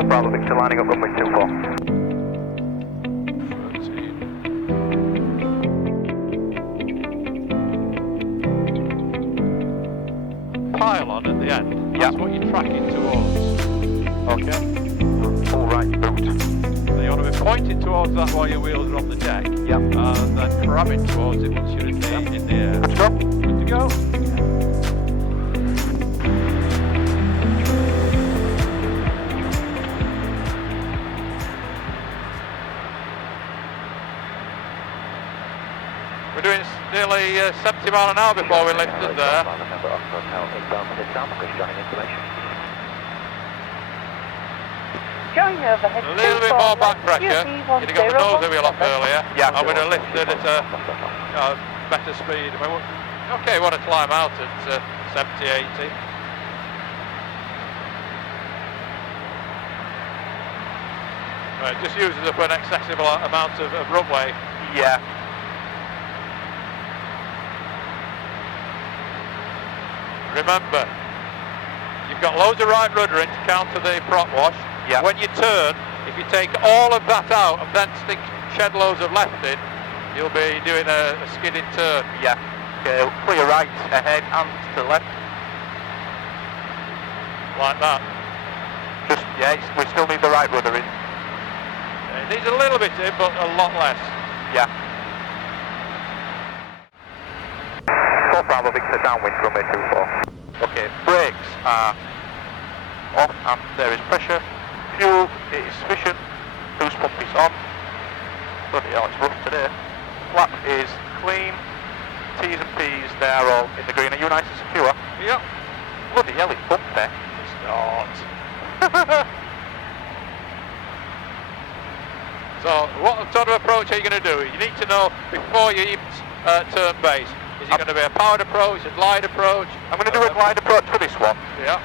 4 Bravo Victor, lining up runway 24. Pylon at the end. That's what you're tracking towards. Okay. All right, boot. So you want to be pointing towards that while your wheels are on the deck. Yep. And then crabbing towards it once you're in the air. Let's go. Good to go. We're doing nearly 70 mile an hour before we lifted there. Going overhead. A little bit more back pressure. You'd have got the nose wheel off earlier. Yeah. I would have lifted at a better speed. I mean, okay, we want to climb out at 70, 80. Right, just uses up an excessive amount of runway. Yeah. Remember, you've got loads of right rudder in to counter the prop wash. Yeah. When you turn, if you take all of that out and then stick shed loads of left in, you'll be doing a skidding turn. Yeah. Okay, clear right, ahead and to the left. Like that. Just, yeah, we still need the right rudder in. It needs a little bit in, but a lot less. Yeah. 4 Bravo Victor, downwind runway 24. Okay, brakes are off and there is pressure. Fuel is sufficient. Boost pump is on. Bloody hell, it's rough today. Flap is clean. T's and P's, they are all in the green. Are you nice and secure? Yep. Bloody hell, it's bumpy. It's not. So, what sort of approach are you going to do? You need to know before you even turn base. Is it going to be a powered approach, a glide approach? I'm going to do a glide approach for this one. Yeah.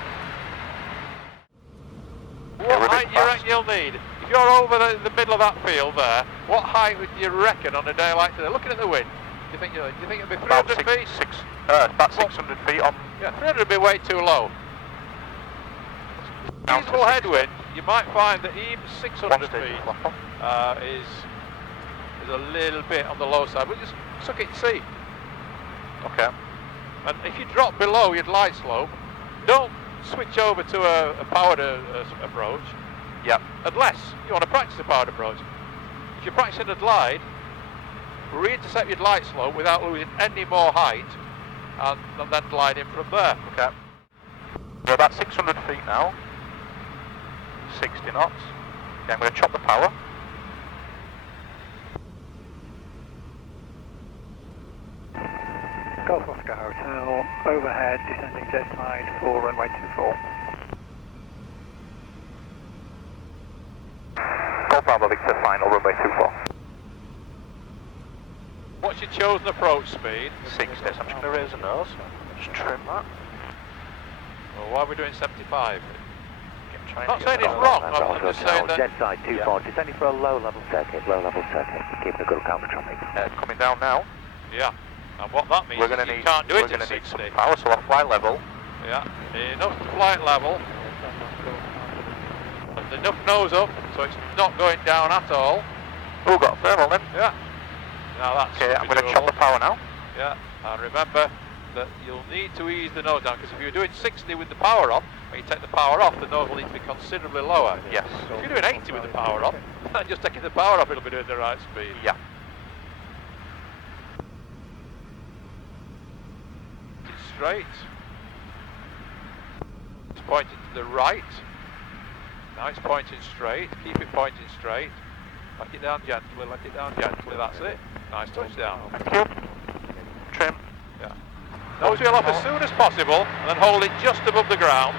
Yeah, What height do you reckon you'll need? If you're over the middle of that field there, what height would you reckon on a day like today? Looking at the wind, do you think it'll be 300 feet? About 600 feet on. Yeah, 300 would be way too low. Useful headwind, you might find that even 600 feet is a little bit on the low side, but just suck it and see. Okay. And if you drop below your glide slope, don't switch over to a powered approach. Yeah. Unless you want to practice a powered approach. If you're practicing a glide, re-intercept your glide slope without losing any more height, and then glide in from there. Okay. We're about 600 feet now. 60 knots. Okay, I'm going to chop the power. Golf Oscar Hotel, overhead, descending jet side for runway 24. Golf Bravo Victor, final runway 24. What's your chosen approach speed? 60, so I'm just going to raise the nose. Just trim that. Well, why are we doing 75? Try I'm not saying it's wrong, I'm just saying that... Jet side 24, descending for a low level circuit, keeping a good account of traffic. Coming down now. Yeah, and what that means We're going is to you need, can't do it we're going at to need 60. some power, so off flight level. Yeah, enough flight level, and enough nose up, so it's not going down at all. Oh, got a thermal then. Yeah. Now that's Okay, I'm going to chop the power now. Yeah, and remember that you'll need to ease the nose down, because if you're doing 60 with the power on, when you take the power off, the nose will need to be considerably lower. Yes. If you're doing 80 with the power on, then just taking the power off, it'll be doing the right speed. Yeah. It's straight. It's pointing to the right. Now it's pointing straight. Keep it pointing straight. Let it down gently, let it down gently, that's it. Nice touchdown. Thank you. Trim. Yeah. Nose wheel off as soon as possible, and then hold it just above the ground.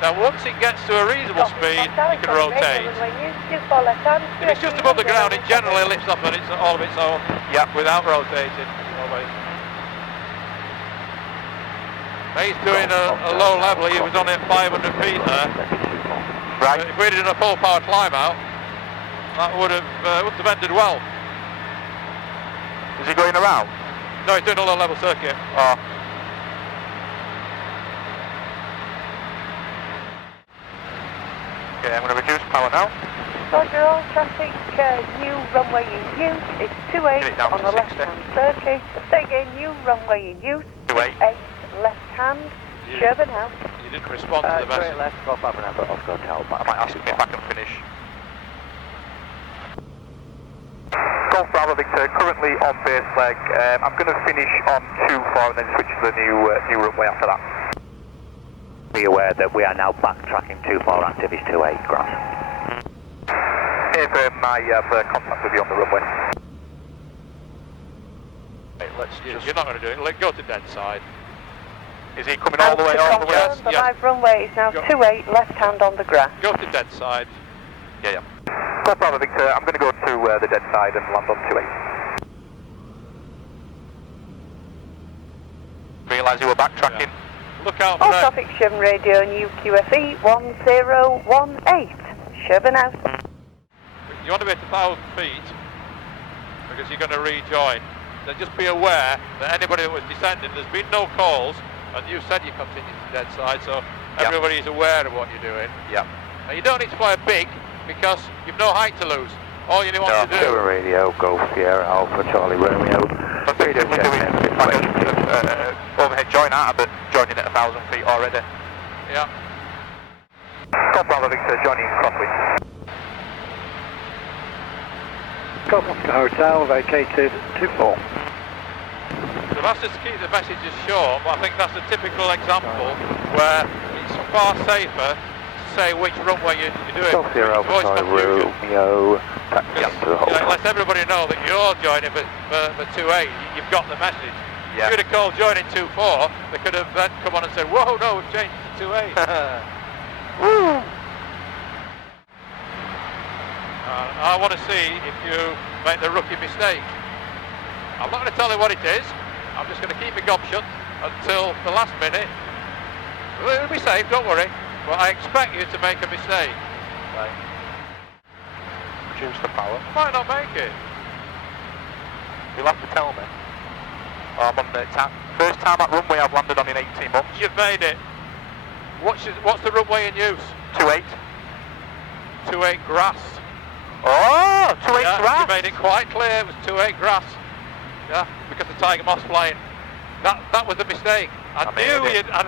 Then once it gets to a reasonable speed, you can rotate. If it's just above the ground, it generally lifts off on all of its own, without rotating. Always. He's doing a low level, he was only at 500 feet there. Right. If we'd done a full power climb out, that would have ended well. Is he going around? No, he's doing a low level circuit. Oh. Okay, I'm going to reduce power now. Roger, all traffic, new runway in use. It's 28 down on to the 60. left-hand circuit. Say again, new runway in use. 28. 8 left-hand, Sherburn House. You didn't respond to the message. Straight left, Golf Alpha November, Oscar Hotel. I might ask him if I can finish. Golf Bravo Victor, currently on base leg. I'm going to finish on 24 and then switch to the new runway after that. Be aware that we are now backtracking too far. Active is 28 grass. I have contact with you on the runway. You're not going to do it. Go to dead side. Is he coming all the way all the way? The live runway is now 28 left-hand on the grass. Go to dead side. Yeah. Golf Bravo Victor, I'm going to go to the dead side and land on 28. Realise you were backtracking. Yeah. Look out for All that. traffic, Sherburn Radio, new QFE 1018, Sherburn House. You want to be at 1,000 feet because you're going to rejoin. Then just be aware that anybody that was descending, there's been no calls, and you said you continued to dead side, so everybody is aware of what you're doing. Yeah. And you don't need to fly big because you've no height to lose. All you want to do. Sherburn Radio, Golf Sierra Alpha Charlie Romeo. Effectively doing overhead join out, but joining at 1,000 feet already. Yeah. Golf Bravo Victor, joining crosswind. Golf Oscar Hotel, vacated 24. The master's keep the messages short, but I think that's a typical example where it's far safer to say which runway you're doing. Golf Sierra Alpha Charlie Romeo. Taxi to the hole. Let everybody know that you're joining for 2.8. You've got the message. Yeah. If you'd have called joining 2.4, they could have then come on and said, whoa, no, we've changed to 2.8. Woo! I want to see if you make the rookie mistake. I'm not going to tell you what it is. I'm just going to keep my gob shut until the last minute. It'll be safe, don't worry. But I expect you to make a mistake. Right. Reduce the power. I might not make it. You'll have to tell me. Oh, I'm on the first time at runway I've landed on in 18 months. You've made it. What's the runway in use? 28. 2.8 grass. Oh, 28 Yeah, grass. you made it quite clear it was 2.8 grass. Yeah, because the Tiger Moth's flying. That was a mistake. I knew you'd. I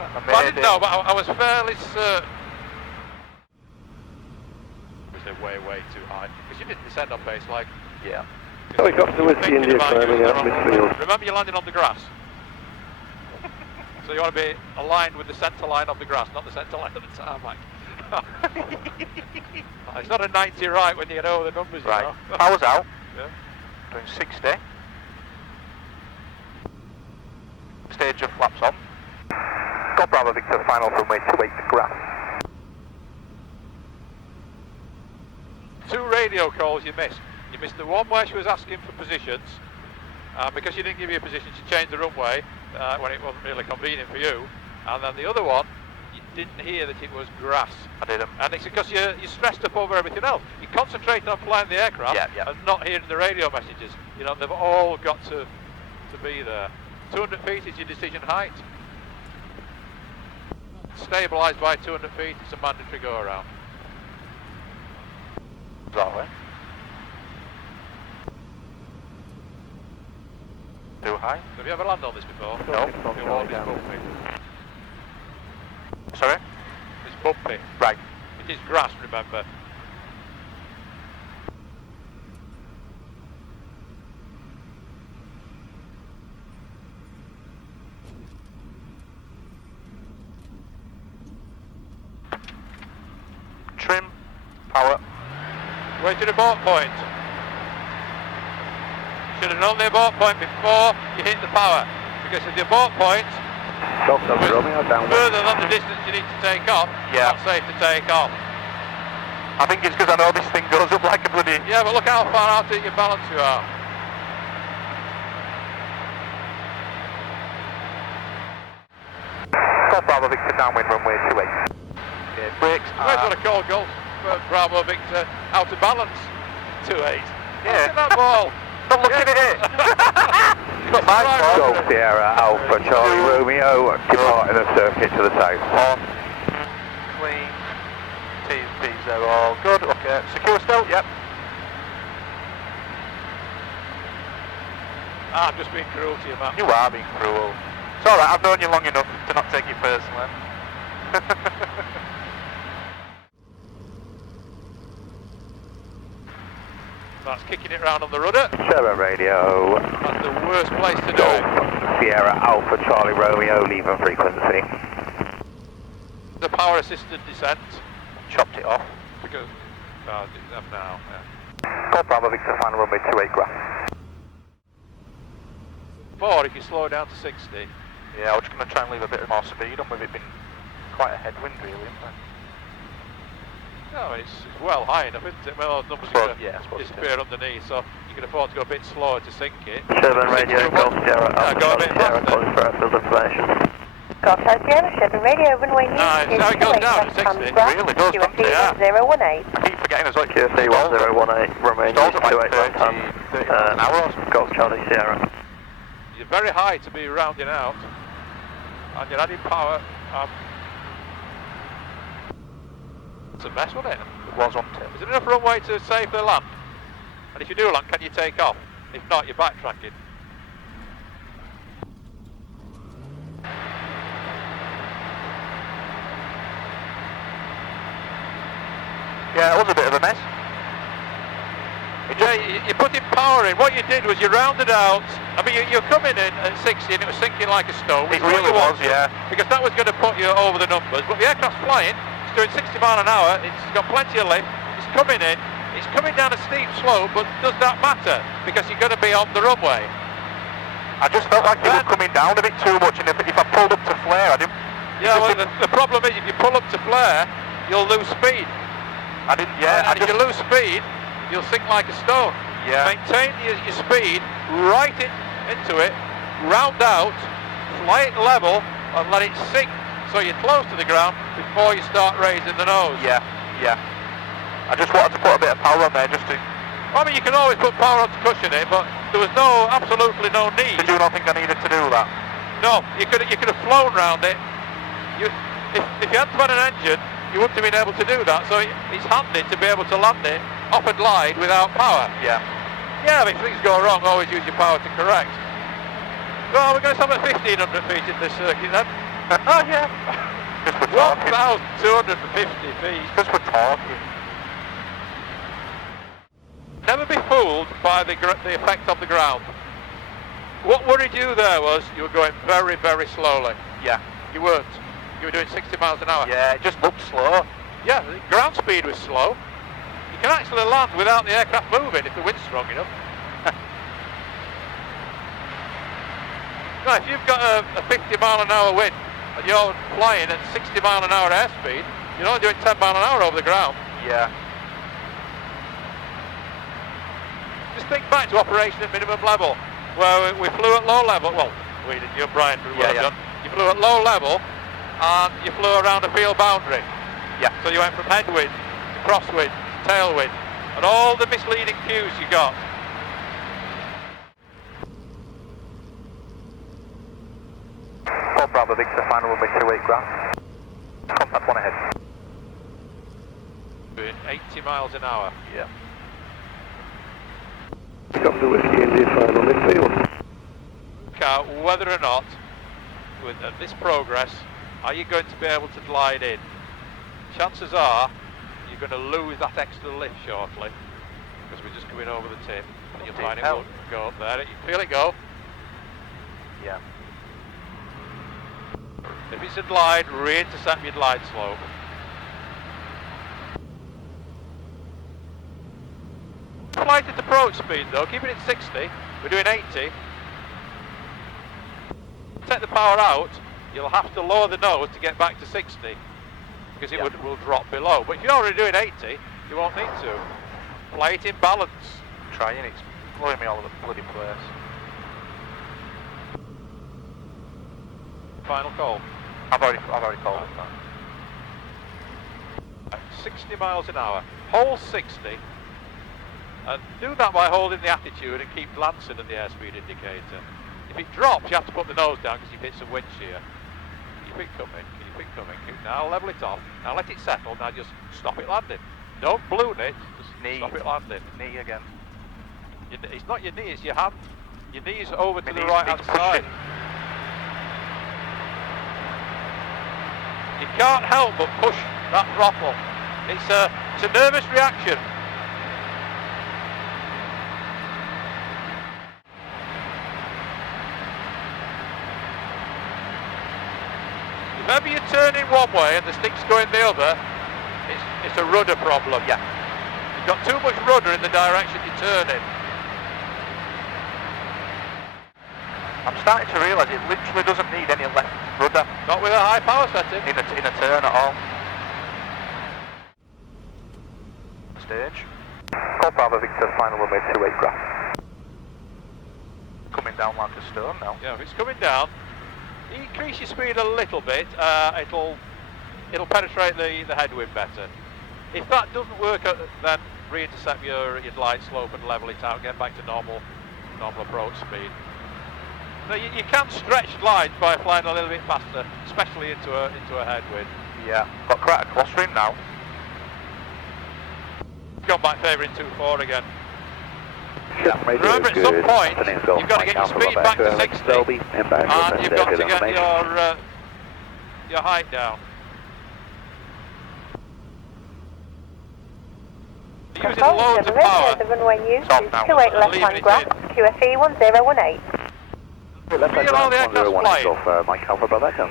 didn't know, but I was fairly certain. It was way too high because you didn't descend on base like. Yeah. Helicopter with the India climbing out midfield. Remember, you're landing on the grass. So you want to be aligned with the centre line of the grass, not the centre line of the tarmac. It's not a 90 right when you know the numbers, you Right. know. Power's out. Yeah. Doing 60. Stage of flaps on. Golf Bravo Victor, final runway 28 grass. 2 radio calls you missed. You missed the one where she was asking for positions, because she didn't give you a position, she changed the runway when it wasn't really convenient for you. And then the other one, you didn't hear that it was grass. I didn't. And it's because you're stressed up over everything else. You concentrate on flying the aircraft and not hearing the radio messages. You know, they've all got to be there. 200 feet is your decision height. Stabilised by 200 feet, it's a mandatory go around. That way. Too high? Have you ever landed on this before? No. You'll always bumpy. Sorry? It's bumpy. Right. It is grass, remember. Trim. Power. Way to the abort point. Should have known the abort point before you hit the power. Because if the abort point Golf Oscar Romeo downwind. further than the distance you need to take off, it's not safe to take off. I think it's because I know this thing goes up like a bloody... Yeah, but look how far out of your balance you are. Golf Bravo Victor, downwind runway 28. Okay, brakes You might are... want to call Golf Bravo Victor out of balance. 2.8. Yeah. Look at that ball. Stop looking at it! It's not my fault. Golf Sierra Alpha Charlie Romeo, departing the circuit to the south. On. Clean. T's, B's, they're all good. Okay, secure still? Yep. I'm just being cruel to you, Matt. You are being cruel. It's alright, I've known you long enough to not take it personally. That's kicking it round on the rudder. Sherburn Radio. That's the worst place to do it. Sierra Alpha Charlie Romeo, leave on frequency. The power assisted descent. Chopped it off. Because, no, I'm now, yeah. Call Bravo Victor, final runway 28 graph. 4 if you slow down to 60. Yeah, I was just going to try and leave a bit more speed on with it being quite a headwind really, isn't it? No, it's well high enough, isn't it? Well, those numbers Well, are going yeah, I suppose to disappear underneath, so you can afford to go a bit slower to sink it. Sherburn Radio, Golf Sierra Alpha go a Charlie bit Sierra, faster. calling for field information. Golf Sierra, Sherburn Radio, runway No, it's how it goes down to 60. It really does, doesn't it? Yeah. 1018. I keep forgetting as well. QFE 1018, Romania Stalls at like 28 left 30 miles an hour or something. Golf Charlie Sierra. You're very high to be rounding out, and you're adding power. It's a mess, wasn't it? It was on tip. Is there enough runway to safely land? And if you do land, can you take off? If not, you're backtracking. Yeah, it was a bit of a mess. Yeah, you're putting power in. What you did was you rounded out. I mean, you're coming in at 60 and it was sinking like a stone. It really was, yeah. Because that was going to put you over the numbers. But the aircraft's flying. It's doing 60 mile an hour. It's got plenty of lift. It's coming in. It's coming down a steep slope. But does that matter? Because you're going to be on the runway. I just felt like it was coming down a bit too much, and if I pulled up to flare, I didn't. Yeah, well, the problem is if you pull up to flare, you'll lose speed. I didn't. Yeah, And if you lose speed, you'll sink like a stone. Yeah. Maintain your speed, right into it, round out, fly it level, and let it sink so you're close to the ground before you start raising the nose. Yeah, yeah. I just wanted to put a bit of power on there just to. I mean, you can always put power on to cushion it, but there was absolutely no need. Did you not think I needed to do that? No, you could have flown round it. If you hadn't had an engine, you wouldn't have been able to do that. So it's handy to be able to land it off a glide without power. Yeah. Yeah, if things go wrong, always use your power to correct. Well, we're going to stop at 1,500 feet in this circuit then. Oh yeah. Just for talking. 1,250 feet. Just for talking. Never be fooled by the effect of the ground. What worried you there was you were going very, very slowly. Yeah. You weren't. You were doing 60 miles an hour. Yeah, it just looked slow. Yeah, the ground speed was slow. You can actually land without the aircraft moving if the wind's strong enough. Now, if you've got a 50 mile an hour wind and you're flying at 60 mile an hour airspeed, you're only doing 10 mile an hour over the ground. Yeah. Just think back to operation at minimum level, where we flew at low level. Well, we didn't. You, Brian, would have done. You flew at low level, and you flew around a field boundary. Yeah. So you went from headwind to crosswind, to tailwind, and all the misleading cues you got. Paul Bravo Victor, final runway 28 graph. Contact 1 ahead. Doing 80 miles an hour. Yeah. Come to Whiskey India, final midfield. Look out whether or not, with this progress, are you going to be able to glide in? Chances are you're going to lose that extra lift shortly, because we're just coming over the tip, and you'll find it won't go up there. You feel it go. Yeah. If it's a glide, re-intercept your glide slope. Flight at approach speed though, keep it at 60, we're doing 80. Take the power out, you'll have to lower the nose to get back to 60, because it will drop below. But if you're already doing 80, you won't need to. Fly it in balance. I'm trying, it's blowing me all over the bloody place. Final call. I've already called it. 60 miles an hour, hold 60, and do that by holding the attitude and keep glancing at the airspeed indicator. If it drops, you have to put the nose down because you've hit some wind shear. Keep it coming, keep Keep it coming. Now level it off. Now let it settle. Now just stop it landing. Don't balloon it. Just stop it landing. Knee again. It's not your knee, it's your hand. Your knee's over to My the knees right hand need pushing. side. You can't help but push that throttle. It's a nervous reaction. Remember, you're turning one way and the stick's going the other. It's a rudder problem. Yeah. You've got too much rudder in the direction you're turning. I'm starting to realise it literally doesn't need any left rudder Not with a high power setting. in a turn at all. Stage. Call Bravo Victor, final runway 28 grass. Coming down like a stone now. Yeah, if it's coming down, increase your speed a little bit. It'll penetrate the headwind better. If that doesn't work, then re-intercept your light slope and level it out. Get back to normal approach speed. Now you can stretch lines by flying a little bit faster, especially into a headwind. Yeah. Got quite a crosswind now. Gone back favouring 2-4 again. Remember, at some point, you've got to get your speed back to 60, and you've got to get your height down. You're using loads of power. The runway news, Stop now. 28 left Leaving hand it grass, in. QFE 1018. Feel all the aircraft flying. Off Mike Alpha Bravo.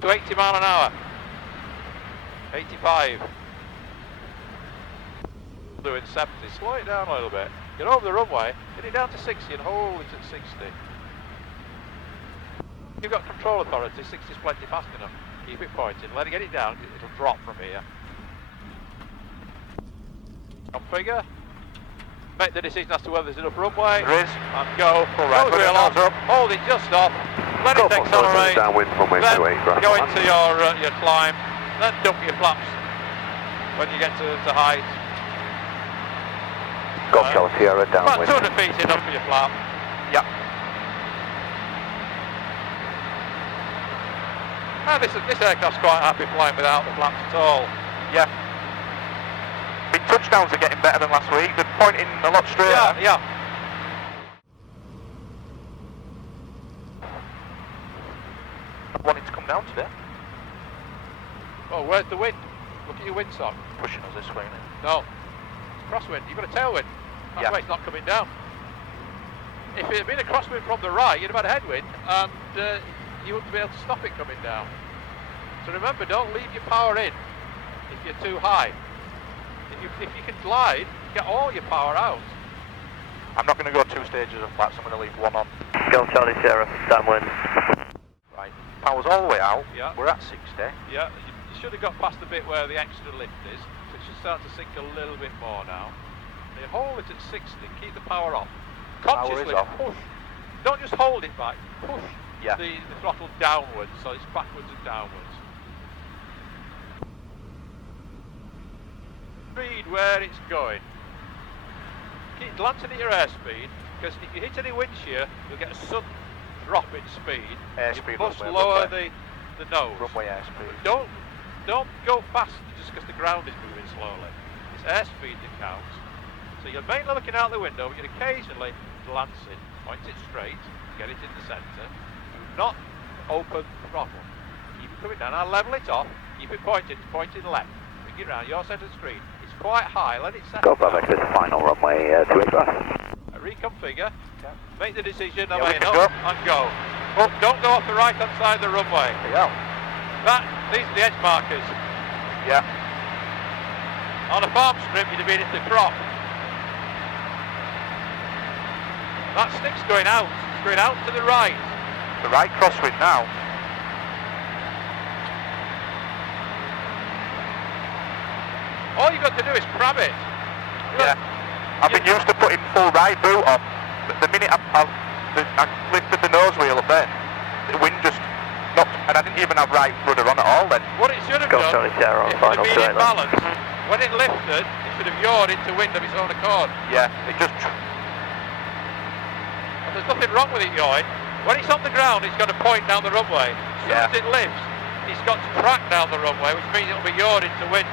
To 80 mile an hour. 85. Doing 70. Slow it down a little bit. Get over the runway, get it down to 60 and hold it at 60. You've got control authority, 60 is plenty fast enough. Keep it pointing, let it get it down, it'll drop from here. Configure. Make the decision as to whether there's enough runway. There is. And go. All right, Close wheel off. up. Hold it just off. Let it accelerate. Downwind runway Then 28 grass. go into your climb. Then dump your flaps when you get to height. Golf Charlie Sierra About downwind. 200 feet enough for your flap. Yeah. And this aircraft's quite happy flying without the flaps at all. Yeah. The touchdowns are getting better than last week. They're pointing a lot straighter. Yeah. I wanted to come down today. Oh, where's the wind? Look at your windsock. Pushing us this way, isn't it? No. It's crosswind. You've got a tailwind. That's Yeah. why it's not coming down. If it had been a crosswind from the right, you'd have had a headwind, and you wouldn't be able to stop it coming down. So remember, don't leave your power in if you're too high. If you can glide, get all your power out. I'm not going to go 2 stages of flaps, I'm going to leave 1 on. Golf Charlie Sierra downwind. Right. Power's all the way out. Yeah. We're at 60. Yeah, you should have got past the bit where the extra lift is, so it should start to sink a little bit more now. You hold it at 60, keep the power off. Consciously off. push. Don't just hold it back, push Yeah. the throttle downwards, so it's backwards and downwards. Read where it's going. Keep glancing at your airspeed, because if you hit any wind shear, you'll get a sudden drop in speed. Airspeed, You must runway, lower runway. the nose. Runway airspeed. Don't go fast just because the ground is moving slowly. It's airspeed that counts. So you're mainly looking out the window, but you're occasionally glancing. Point it straight, get it in the centre. Do not open throttle. Keep it coming down. I'll level it off. Keep it pointing left. Bring it round your centre screen. It's quite high. Let it settle. Golf Bravo, this is final runway 28 grass. Reconfigure. Yeah. Make the decision. Yeah, we I mean, can up go. and go. Oh, don't go off the right hand side of the runway. Yeah. These are the edge markers. Yeah. On a farm strip, you'd have been into crop. That stick's going out. It's going out to the right. The right crosswind now. All you've got to do is crab it. Yeah. I've been used to putting full right boot on. But the minute I lifted the nose wheel up then, the wind just knocked, and I didn't even have right rudder on at all then. What it should have Golf done, Charlie Sierra on it should final have been in 28 left. balance. When it lifted, it should have yawed into wind of its own accord. Yeah, it just... And there's nothing wrong with it yawing, When it's on the ground, it's got to point down the runway. As soon as it lifts, it's got to track down the runway, which means it'll be yawed into wind.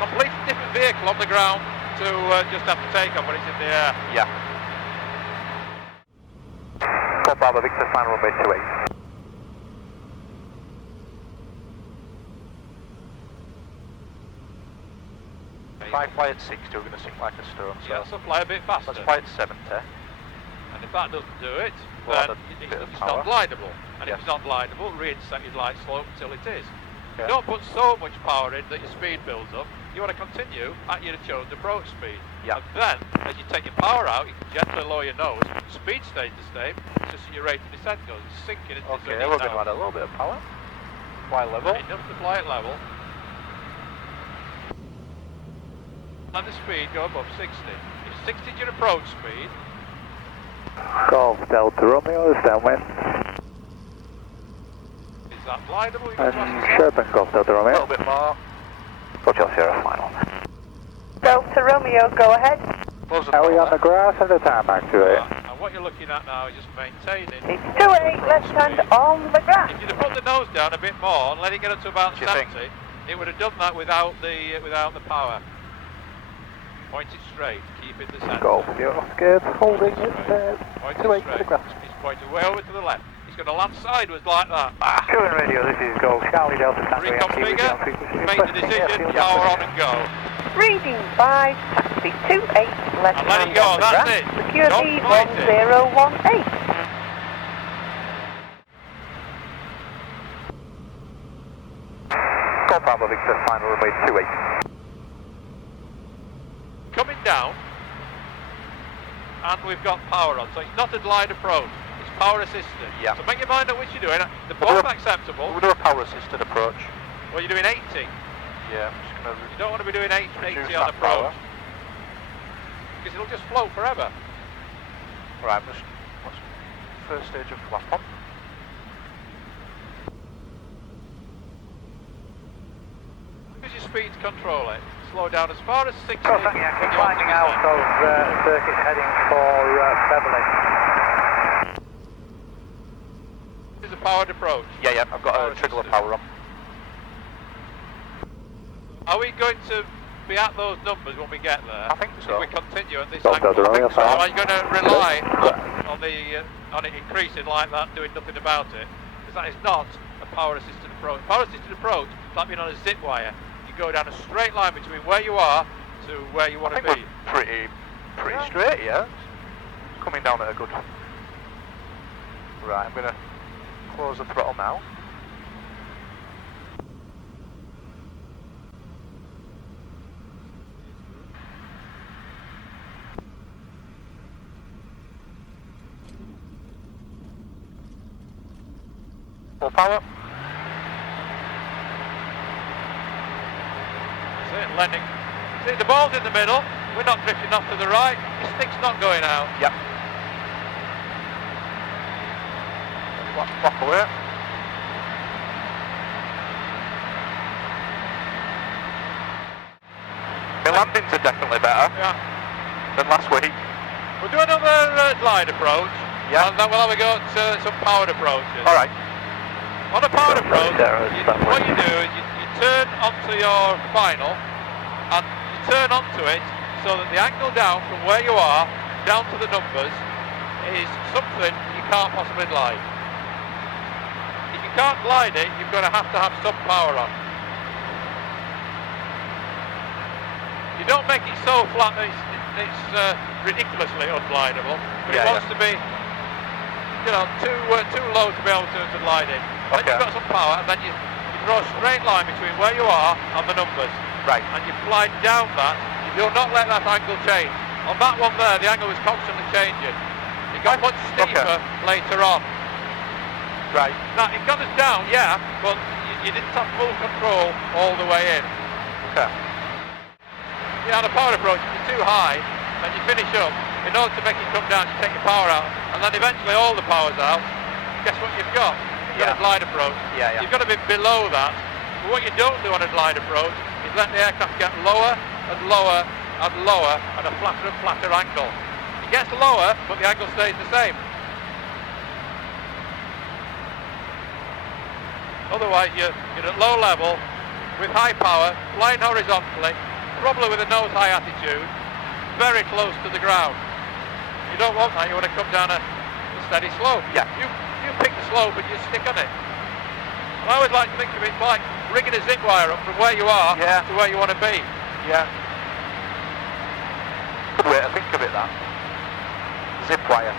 Completely different vehicle on the ground to just after takeoff when it's in the air. Yeah. 4 Bravo Victor, final runway 28. If I fly at 60, we're going to sink like a stone. Yeah, so fly a bit faster. Let's fly at 70. And if that doesn't do it, Well, then it's it's not glidable. And Yes. if it's not glidable, reinstate your glide slope until it is. Okay. Don't put so much power in that your speed builds up. You want to continue at your chosen approach speed. Yeah. And then, as you take your power out, you can gently lower your nose. The speed stays the same, it's just your rate of descent goes. It's sinking into Okay, we're going to add a little bit of power. Fly level. Enough to fly at level. And the speed go above 60. If 60 is your approach speed, Golf Delta Romeo is downwind. is that glidable? You can And class yourself. Sherburn Golf Delta A Romeo. little bit more. Hotel Sierra final. Delta Romeo, go ahead. Close the Are we on throttle. the grass and the tarmac today? And what you're looking at now is just maintaining. It's 28, left hand on the grass. If you'd have put the nose down a bit more and let it get up to about What do you think? 70, it would have done that without the power. Point it straight, keep it the centre. Golf Eurostar holding it Point 28 it to the straight. grass. It's pointed way over to the left. It's going to land sideways like that. Current radio, this is Golf Charlie Delta Tango Yankee. Reconfigure, make the decision, power on and go. Reading 5, taxi 28, left And let hand it go, on the that's grass. it. Secure Don't lead fight it. 1018. Golf Bravo Victor, final runway 28. Coming down, and we've got power on, so it's not a glide approach, it's power assisted. Yeah. So make your mind up which you're doing. They're We'll both do a- acceptable. We'll do a power assisted approach. Well, you're doing 80. Yeah, I'm just going You don't want to be doing 80 Reduce on that approach. power. Because it'll just float forever. to... Right, what's first stage of flap on? Use your speed to control it. Slow down as far as 60. Golf Tango Yankee, when you want climbing to out descend. of circuit heading for Beverly. This is a powered approach. Yeah, I've got Power a trigger assisted. power on. Are we going to be at those numbers when we get there? I think so. If we continue at this Golf angle, Delta Romeo, so fire. are you going to rely on it increasing like that, doing nothing about it? Because that is not a power assisted approach. Power assisted approach is like being on a zip wire. You go down a straight line between where you are to where you want I to think be. we're pretty straight, yeah. Coming down at a good... Right, I'm going to close the throttle now. Full power. That's it, landing. See, the ball's in the middle. We're not drifting off to the right. The stick's not going out. Yep. Walk away. The landings are definitely better Yeah. than last week. We'll do another glide approach. Yeah. And then we'll have a go at some powered approaches. All right. On a powered Don't approach, worry, Sarah, it's that what way. you do is you turn onto your final and you turn onto it so that the angle down from where you are down to the numbers is something you can't possibly glide. If you can't glide it, you're going to have some power on. You don't make it so flat that it's ridiculously unglidable, but Yeah, it wants yeah. to be, you know, too low to be able to glide in. Then Okay. you've got some power, and then you draw a straight line between where you are and the numbers, Right. and you fly down that. You do not let that angle change. On that one there, the angle was constantly changing. It got much steeper later on. Right. Now, it got us down, yeah, but you didn't have full control all the way in. Okay. Yeah, on a power approach, if you're too high, and you finish up, in order to make it come down, you take your power out, and then eventually all the power's out. Guess what you've got? You've got a glide approach. Yeah. You've got to be below that. But what you don't do on a glide approach is let the aircraft get lower and lower and lower at a flatter and flatter angle. It gets lower, but the angle stays the same. Otherwise you're at low level, with high power, flying horizontally, probably with a nose high attitude, very close to the ground. You don't want that, you want to come down a steady slope. Yeah. You pick the slope and you stick on it. And I always like to think of it like rigging a zip wire up from where you are to where you want to be. Yeah. Good way to think of it, that. Zip wire.